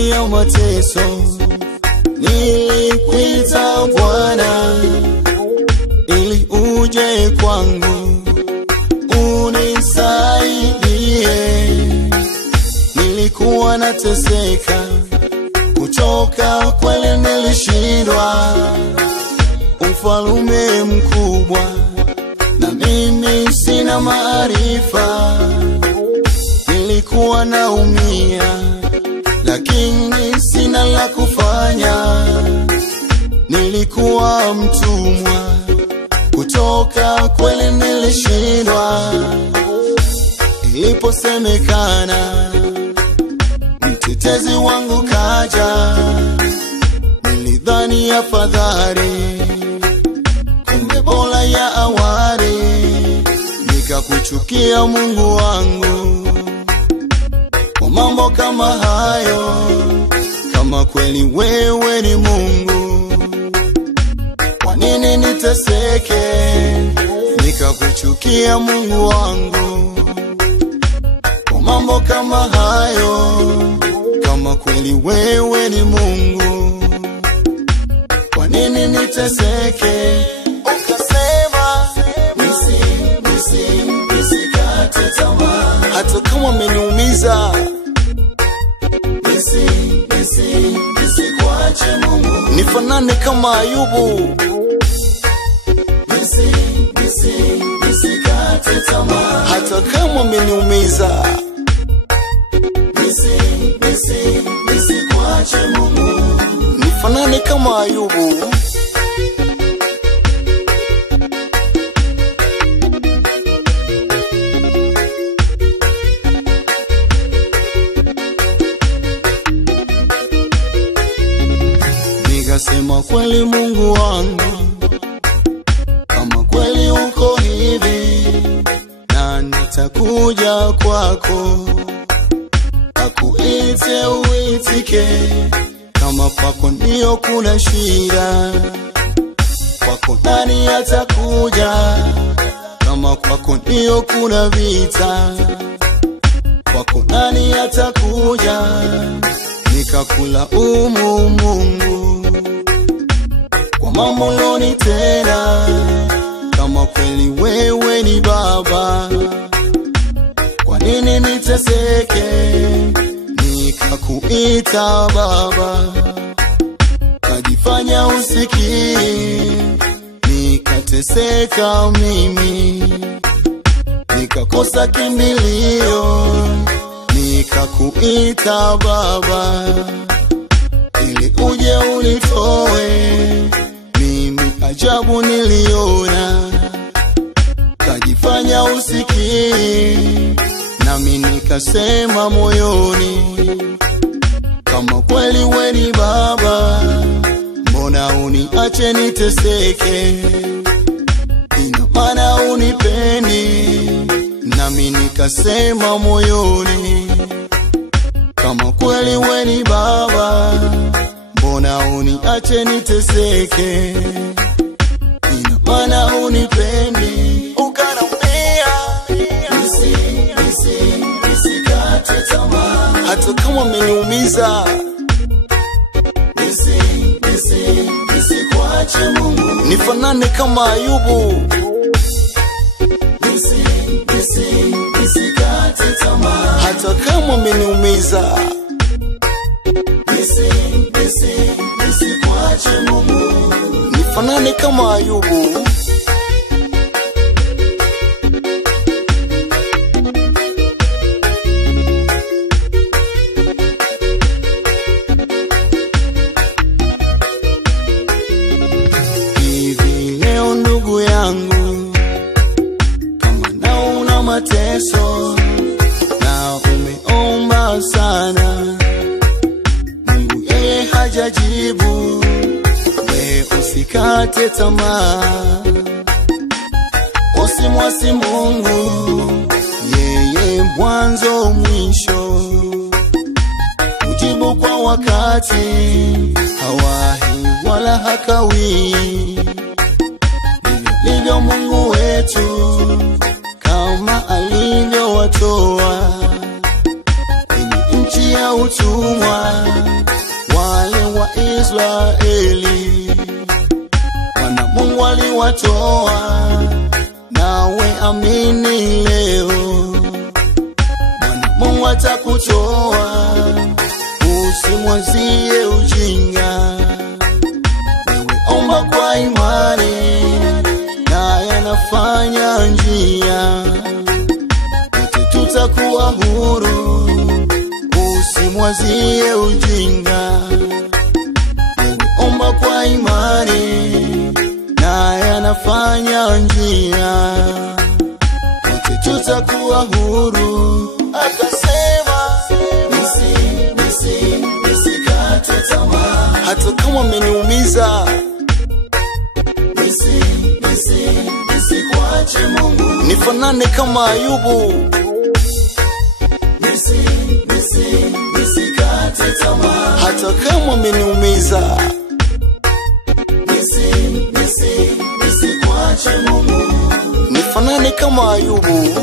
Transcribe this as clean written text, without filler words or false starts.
ndani ya mateso, nilikuita Bwana ili uje kwangu unisaidie. Nilikuwa nateseka, kuchoka kweli nilishindwa, ufalume mkubwa na mimi sina maarifa. Nilikuwa naumia lakini sina la kufanya, nilikuwa mtumwa, kuchoka kweli nilishindwa. Iliposemekana mtetezi wangu kaja, nilidhani afadhali, kumbe bora ya awali. Nikakuchukia Mungu wangu kwa mambo kama hayo. Kama kweli wewe ni Mungu, kwa nini niteseke? Nikakuchukia Mungu wangu kwa mambo kama hayo. Kama kweli wewe ni Mungu, kwa nini niteseke? Ukasema nisikate tamaa, hata kama umeniumiza. Nisikuache Mungu, nifanane kama Ayubu. Nisikate tamaa, hata kama umeniumiza. Nisikuache Mungu, nifanane kama Ayubu. Nikasema kweli Mungu wangu, kama kweli uko hivi, na nitakuja kwako, akuite uitike. Kama kwako ndio kuna shida, kwako nani atakuja? Kama kwako ndio kuna vita, kwako nani atakuja? Nikakula Mungu kwa mambo ulionitenda. Kama kweli wewe ni Baba, kwa nini niteseke? Nikakuita Baba, kajifanya usikii. Nikateseka mimi, nikakosa kimbilio. Nikakuita Baba ili uje unitoe. Mimi ajabu niliona, kajifanya usikii. Nami nikasema moyoni, kama kweli wewe ni Baba, mbona uniache niteseke? Ina maana unipendi. Nami nikasema moyoni, kama kweli wewe ni Baba, mbona uniache niteseke? Ina maana unipendi. Ukaniambia nisikate tamaa, hata kama umeniumiza. Nisikuache Mungu, nifanane kama Ayubu. Nisikate tamaa, hata kama umeniumiza. Nisikuache Mungu, nifanane kama Ayubu. Hivi leo ndugu yangu, kama naona mateso na umeomba sana, Mungu yeye hajajibu. We usikate tamaa, usimwasi Mungu, yeye mwanzo mwisho. Ujibu kwa wakati, hawahi wala hakawi. Ndivyo Mungu wetu, kama alivyowatoa kwenye nchi ya utumwa. kuwatoa, nawe amini leo, Mungu atakutoa. Usimwazie ujinga, wewe omba kwa imani, naye anafanya njia, wote tutakuwa huru. Usimwazie ujinga, wewe omba kwa imani, naye anafanya njia, wote tutakuwa huru. Akasema nisikate tamaa, hata kama umeniumiza, nisikuache Mungu, nifanane kama Ayubu. Nisikate tamaa, hata kama umeniumiza, nisikuache Mungu, nifanane kama Ayubu.